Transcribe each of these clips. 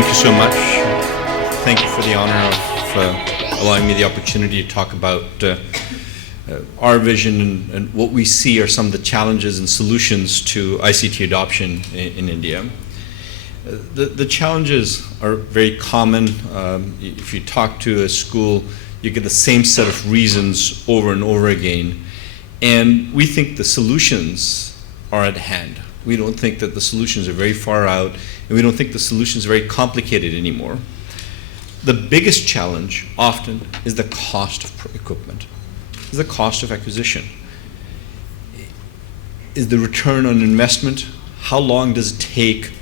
Thank you so much. Thank you for the honor of allowing me the opportunity to talk about our vision and what we see are some of the challenges and solutions to ICT adoption in India. The challenges are very common. If you talk to a school, you get the same set of reasons over and over again. And we think the solutions are at hand. We don't think that the solutions are very far out, and we don't think the solutions are very complicated anymore. The biggest challenge often is the cost of equipment, is the cost of acquisition. Is the return on investment? How long does it take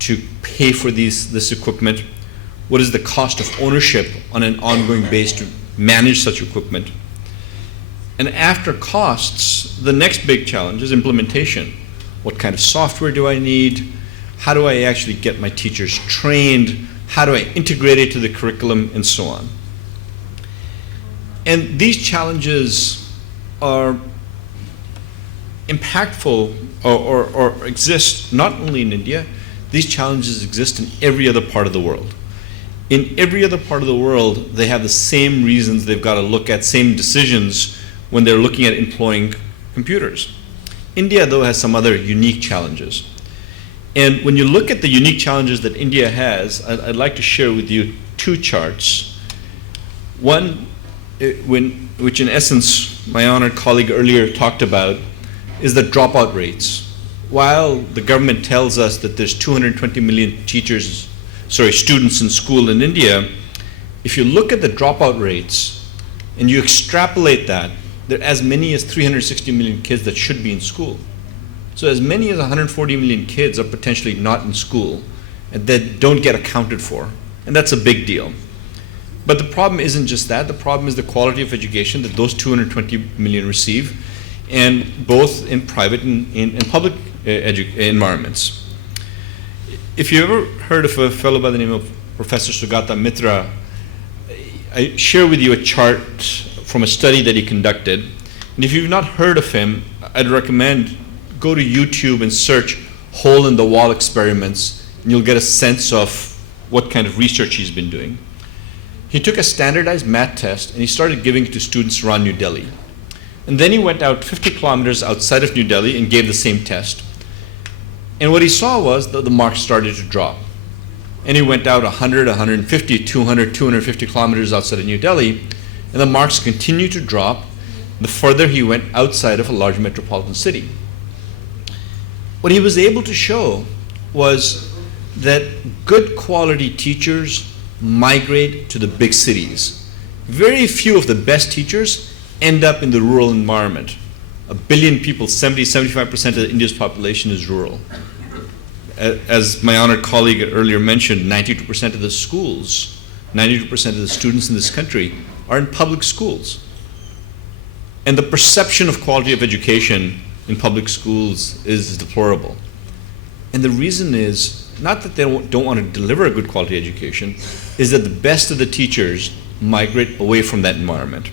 to pay for this equipment? What is the cost of ownership on an ongoing basis to manage such equipment? And after costs, the next big challenge is implementation. What kind of software do I need? How do I actually get my teachers trained? How do I integrate it to the curriculum, and so on? And these challenges are impactful or exist not only in India, these challenges exist in every other part of the world. In every other part of the world, they have the same reasons they've got to look at, same decisions when they're looking at employing computers. India, though, has some other unique challenges. And when you look at the unique challenges that India has, I'd like to share with you two charts. One, which in essence my honored colleague earlier talked about, is the dropout rates. While the government tells us that there's 220 million students in school in India, if you look at the dropout rates and you extrapolate that, there are as many as 360 million kids that should be in school. So as many as 140 million kids are potentially not in school and that don't get accounted for. And that's a big deal. But the problem isn't just that. The problem is the quality of education that those 220 million receive, and both in private and in public environments. If you ever heard of a fellow by the name of Professor Sugata Mitra, I share with you a chart from a study that he conducted. And if you've not heard of him, I'd recommend go to YouTube and search hole in the wall experiments, and you'll get a sense of what kind of research he's been doing. He took a standardized math test and he started giving it to students around New Delhi. And then he went out 50 kilometers outside of New Delhi and gave the same test. And what he saw was that the marks started to drop. And he went out 100, 150, 200, 250 kilometers outside of New Delhi, and the marks continued to drop the further he went outside of a large metropolitan city. What he was able to show was that good quality teachers migrate to the big cities. Very few of the best teachers end up in the rural environment. 1 billion people, 75% of India's population is rural. As my honored colleague earlier mentioned, 92% of the schools, 92% of the students in this country are in public schools. And the perception of quality of education in public schools is deplorable. And the reason is not that they don't want to deliver a good quality education, is that the best of the teachers migrate away from that environment.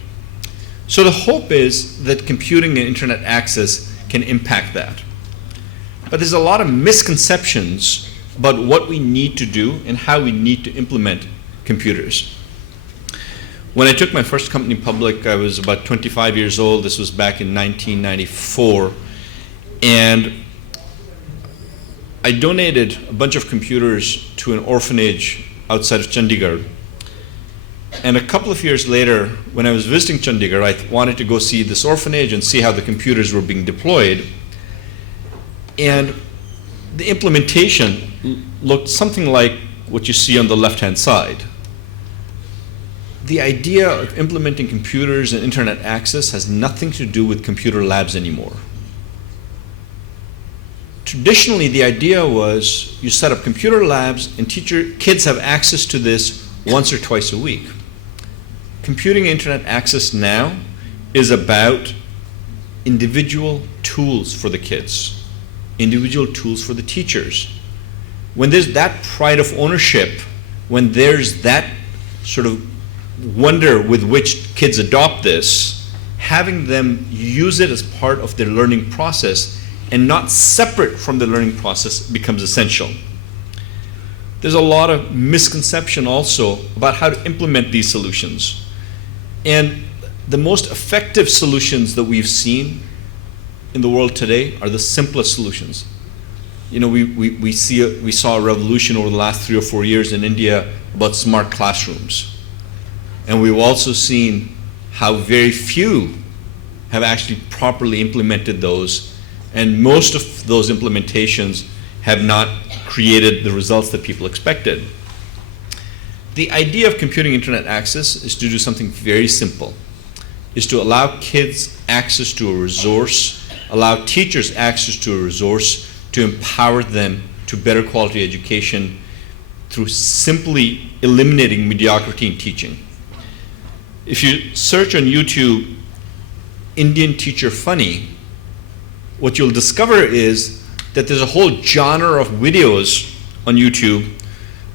So the hope is that computing and internet access can impact that. But there's a lot of misconceptions about what we need to do and how we need to implement computers. When I took my first company public, I was about 25 years old. This was back in 1994. And I donated a bunch of computers to an orphanage outside of Chandigarh. And a couple of years later, when I was visiting Chandigarh, I wanted to go see this orphanage and see how the computers were being deployed. And the implementation looked something like what you see on the left-hand side. The idea of implementing computers and internet access has nothing to do with computer labs anymore. Traditionally, the idea was you set up computer labs and kids have access to this once or twice a week. Computing and internet access now is about individual tools for the kids, individual tools for the teachers. When there's that pride of ownership, when there's that sort of wonder with which kids adopt this, having them use it as part of their learning process and not separate from the learning process becomes essential. there's a lot of misconception also about how to implement these solutions. And the most effective solutions that we've seen in the world today are the simplest solutions. You know, we saw a revolution over the last 3 or 4 years in India about smart classrooms. And we've also seen how very few have actually properly implemented those, and most of those implementations have not created the results that people expected. The idea of computing internet access is to do something very simple, is to allow kids access to a resource, allow teachers access to a resource to empower them to better quality education through simply eliminating mediocrity in teaching. If you search on YouTube, Indian teacher funny, what you'll discover is that there's a whole genre of videos on YouTube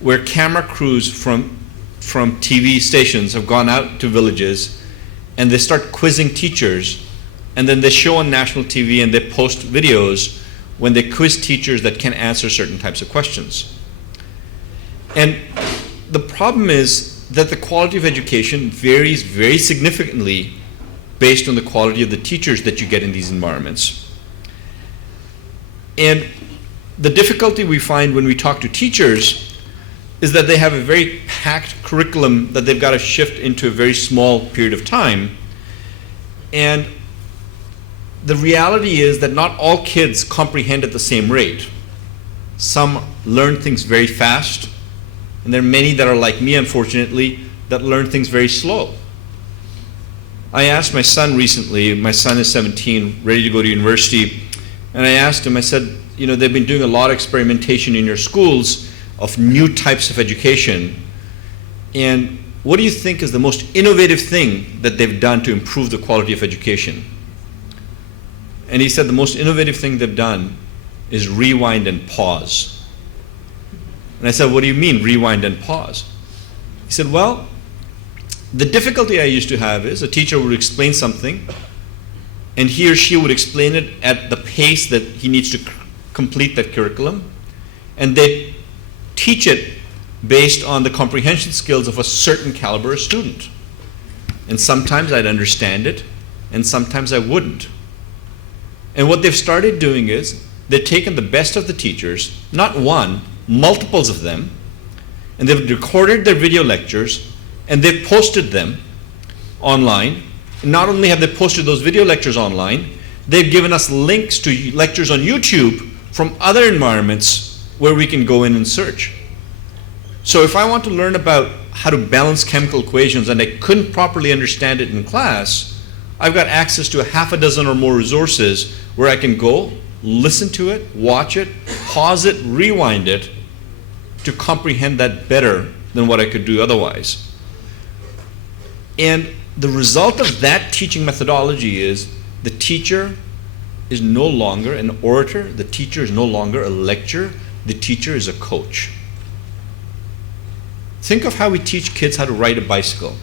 where camera crews from TV stations have gone out to villages and they start quizzing teachers, and then they show on national TV and they post videos when they quiz teachers that can answer certain types of questions. And the problem is that the quality of education varies very significantly based on the quality of the teachers that you get in these environments. And the difficulty we find when we talk to teachers is that they have a very packed curriculum that they've got to shift into a very small period of time. And the reality is that not all kids comprehend at the same rate. Some learn things very fast, and there are many that are like me, unfortunately, that learn things very slow. I asked my son recently, my son is 17, ready to go to university, and I asked him, I said, you know, they've been doing a lot of experimentation in your schools of new types of education, and what do you think is the most innovative thing that they've done to improve the quality of education? And he said the most innovative thing they've done is rewind and pause. And I said, what do you mean, rewind and pause? He said, well, the difficulty I used to have is a teacher would explain something, and he or she would explain it at the pace that he needs to complete that curriculum, and they teach it based on the comprehension skills of a certain caliber of student. And sometimes I'd understand it, and sometimes I wouldn't. And what they've started doing is they've taken the best of the teachers, not one, multiples of them, and they've recorded their video lectures and they've posted them online. And not only have they posted those video lectures online, they've given us links to lectures on YouTube from other environments where we can go in and search. So if I want to learn about how to balance chemical equations and I couldn't properly understand it in class, I've got access to a half a dozen or more resources where I can go, listen to it, watch it, pause it, rewind it to comprehend that better than what I could do otherwise. And the result of that teaching methodology is the teacher is no longer an orator, the teacher is no longer a lecturer, the teacher is a coach. Think of how we teach kids how to ride a bicycle.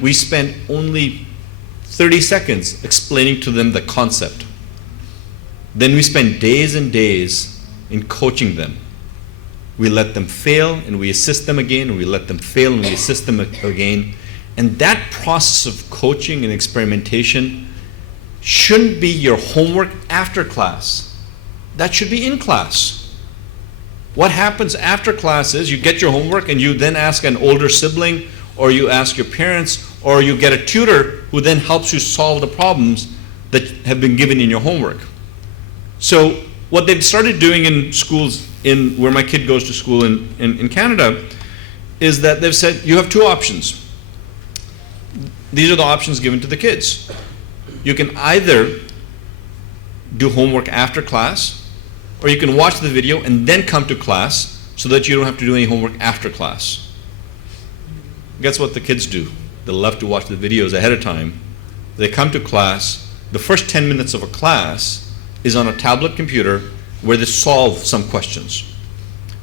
We spend only 30 seconds explaining to them the concept. Then we spend days and days in coaching them. We let them fail and we assist them again, and we let them fail and we assist them again. And that process of coaching and experimentation shouldn't be your homework after class. That should be in class. What happens after class is you get your homework and you then ask an older sibling, or you ask your parents, or you get a tutor who then helps you solve the problems that have been given in your homework. So what they've started doing in schools, in where my kid goes to school in Canada, is that they've said you have two options. These are the options given to the kids. You can either do homework after class, or you can watch the video and then come to class so that you don't have to do any homework after class. Guess what the kids do? They love to watch the videos ahead of time. They come to class. The first 10 minutes of a class is on a tablet computer where they solve some questions.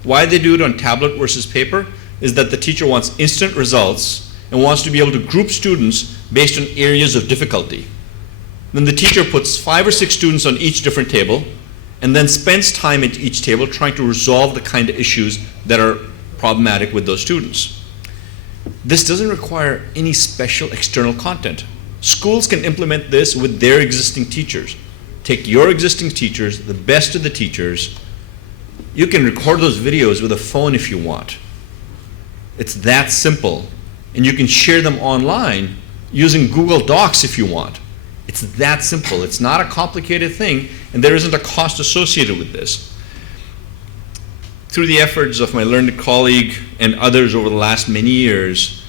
Why they do it on tablet versus paper is that the teacher wants instant results and wants to be able to group students based on areas of difficulty. Then the teacher puts 5 or 6 students on each different table, and then spends time at each table trying to resolve the kind of issues that are problematic with those students. This doesn't require any special external content. Schools can implement this with their existing teachers. Take your existing teachers, the best of the teachers. You can record those videos with a phone if you want. It's that simple. And you can share them online using Google Docs if you want. It's that simple. It's not a complicated thing, and there isn't a cost associated with this. Through the efforts of my learned colleague and others over the last many years,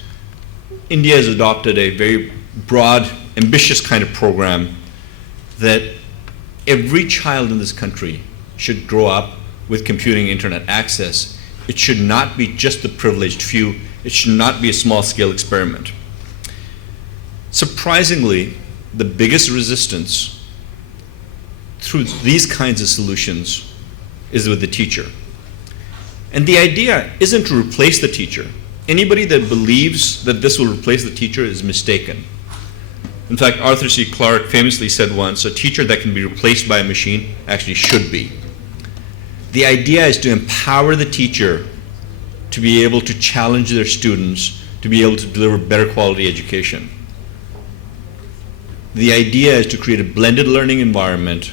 India has adopted a very broad, ambitious kind of program that every child in this country should grow up with computing internet access. It should not be just the privileged few. It should not be a small-scale experiment. Surprisingly, the biggest resistance through these kinds of solutions is with the teacher. And the idea isn't to replace the teacher. Anybody that believes that this will replace the teacher is mistaken. In fact, Arthur C. Clarke famously said once, a teacher that can be replaced by a machine actually should be. The idea is to empower the teacher to be able to challenge their students, to be able to deliver better quality education. The idea is to create a blended learning environment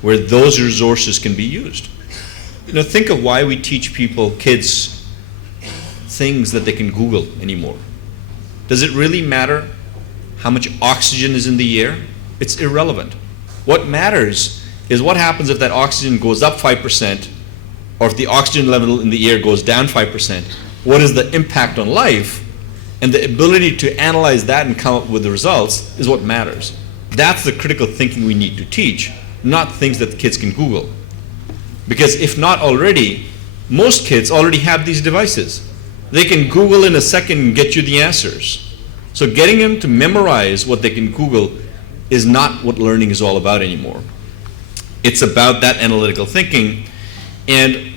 where those resources can be used. You know, think of why we teach kids, things that they can Google anymore. Does it really matter how much oxygen is in the air? It's irrelevant. What matters is what happens if that oxygen goes up 5%, or if the oxygen level in the air goes down 5%. What is the impact on life? And the ability to analyze that and come up with the results is what matters. That's the critical thinking we need to teach, not things that the kids can Google. Because if not already, most kids already have these devices. They can Google in a second and get you the answers. So getting them to memorize what they can Google is not what learning is all about anymore. It's about that analytical thinking, and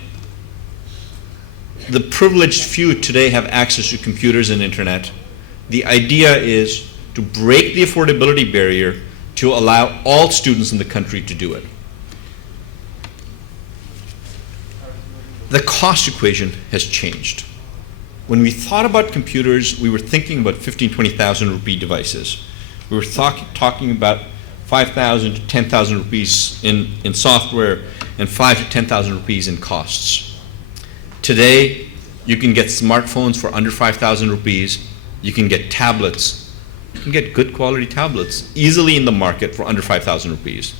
the privileged few today have access to computers and internet. The idea is to break the affordability barrier to allow all students in the country to do it. The cost equation has changed. When we thought about computers, we were thinking about 15,000 to 20,000 rupee devices. We were talking about 5,000 to 10,000 rupees in software and 5,000 to 10,000 rupees in costs. Today, you can get smartphones for under 5,000 rupees. You can get tablets. You can get good quality tablets easily in the market for under 5,000 rupees.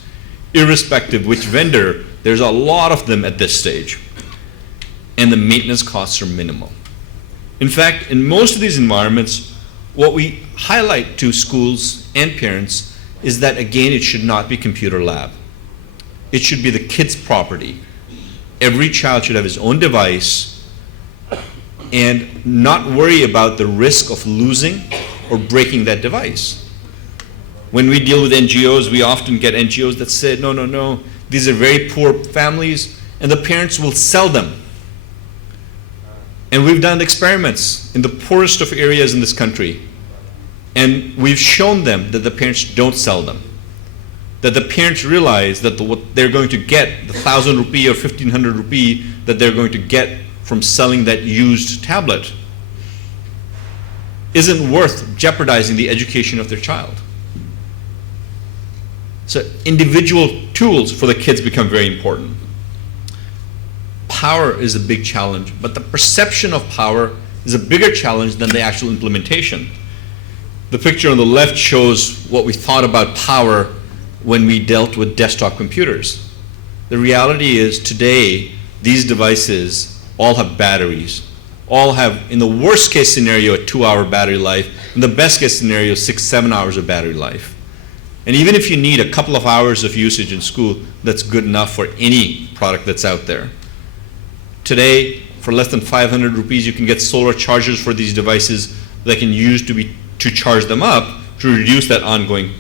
Irrespective which vendor, there's a lot of them at this stage. And the maintenance costs are minimal. In fact, in most of these environments, what we highlight to schools and parents is that, again, it should not be computer lab. It should be the kid's property. Every child should have his own device and not worry about the risk of losing or breaking that device. When we deal with NGOs, we often get NGOs that say, no, these are very poor families, and the parents will sell them. And we've done experiments in the poorest of areas in this country, and we've shown them that the parents don't sell them. That the parents realize that what they're going to get, the 1,000 rupee or 1,500 rupee that they're going to get from selling that used tablet, isn't worth jeopardizing the education of their child. So individual tools for the kids become very important. Power is a big challenge, but the perception of power is a bigger challenge than the actual implementation. The picture on the left shows what we thought about power when we dealt with desktop computers. The reality is today, these devices all have batteries, all have, in the worst case scenario, a 2-hour battery life, in the best case scenario, 6-7 hours of battery life. And even if you need a couple of hours of usage in school, that's good enough for any product that's out there. Today, for less than 500 rupees, you can get solar chargers for these devices that can use to charge them up to reduce that ongoing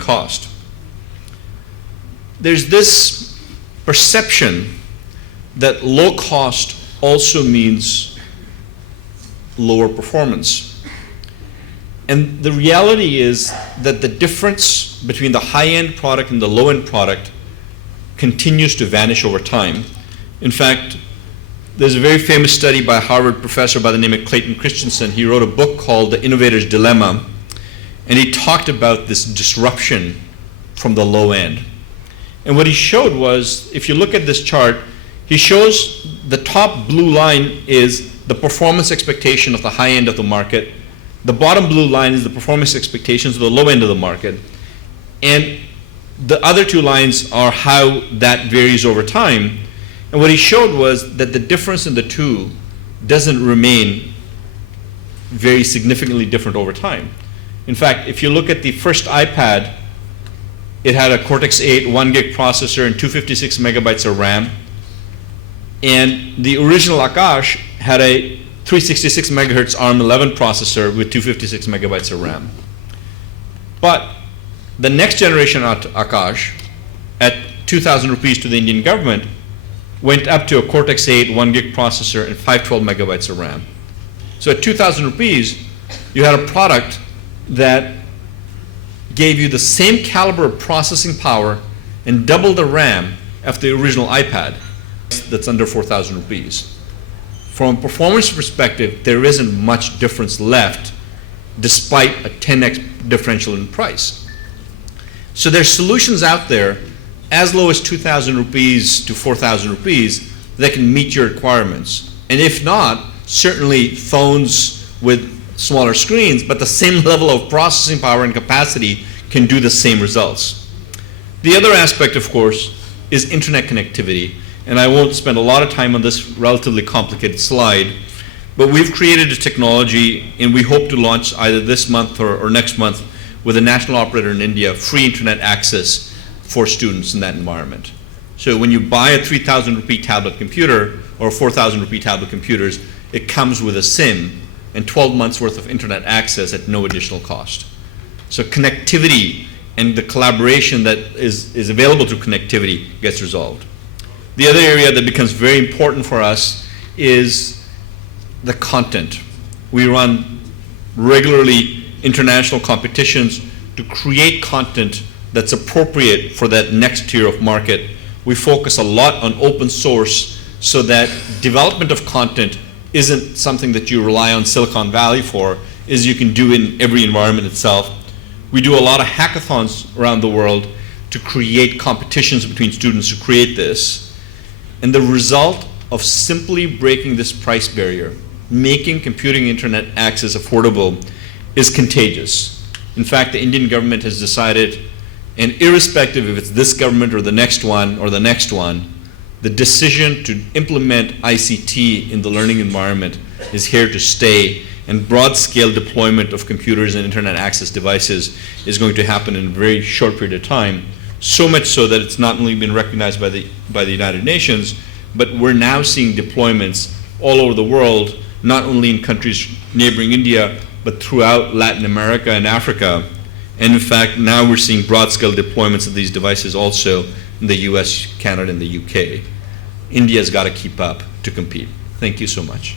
cost. There's this perception that low cost also means lower performance. And the reality is that the difference between the high-end product and the low-end product continues to vanish over time. In fact, there's a very famous study by a Harvard professor by the name of Clayton Christensen. He wrote a book called The Innovators Dilemma, and he talked about this disruption from the low end. And what he showed was, if you look at this chart, he shows the top blue line is the performance expectation of the high end of the market. The bottom blue line is the performance expectations of the low end of the market. And the other two lines are how that varies over time. And what he showed was that the difference in the two doesn't remain very significantly different over time. In fact, if you look at the first iPad, it had a Cortex-8 1 gig processor and 256 megabytes of RAM. And the original Akash had a 366 megahertz ARM11 processor with 256 megabytes of RAM. But the next generation Akash, at 2,000 rupees to the Indian government, went up to a Cortex-8 1 gig processor and 512 megabytes of RAM. So at 2,000 rupees, you had a product that gave you the same caliber of processing power and double the RAM of the original iPad that's under 4,000 rupees. From a performance perspective, there isn't much difference left despite a 10x differential in price. So there's solutions out there as low as 2,000 rupees to 4,000 rupees that can meet your requirements. And if not, certainly phones with smaller screens, but the same level of processing power and capacity can do the same results. The other aspect, of course, is internet connectivity. And I won't spend a lot of time on this relatively complicated slide, but we've created a technology, and we hope to launch either this month or next month with a national operator in India, free internet access for students in that environment. So when you buy a 3,000 rupee tablet computer or 4,000 rupee tablet computers, it comes with a SIM and 12 months worth of internet access at no additional cost. So connectivity and the collaboration that is available through connectivity gets resolved. The other area that becomes very important for us is the content. We run regularly international competitions to create content that's appropriate for that next tier of market. We focus a lot on open source so that development of content isn't something that you rely on Silicon Valley for, is you can do in every environment itself. We do a lot of hackathons around the world to create competitions between students who create this. And the result of simply breaking this price barrier, making computing internet access affordable, is contagious. In fact, the Indian government has decided, and irrespective if it's this government or the next one, the decision to implement ICT in the learning environment is here to stay, and broad-scale deployment of computers and internet access devices is going to happen in a very short period of time, so much so that it's not only been recognized by the United Nations, but we're now seeing deployments all over the world, not only in countries neighboring India, but throughout Latin America and Africa. And in fact, now we're seeing broad-scale deployments of these devices also in the US, Canada, and the UK. India's got to keep up to compete. Thank you so much.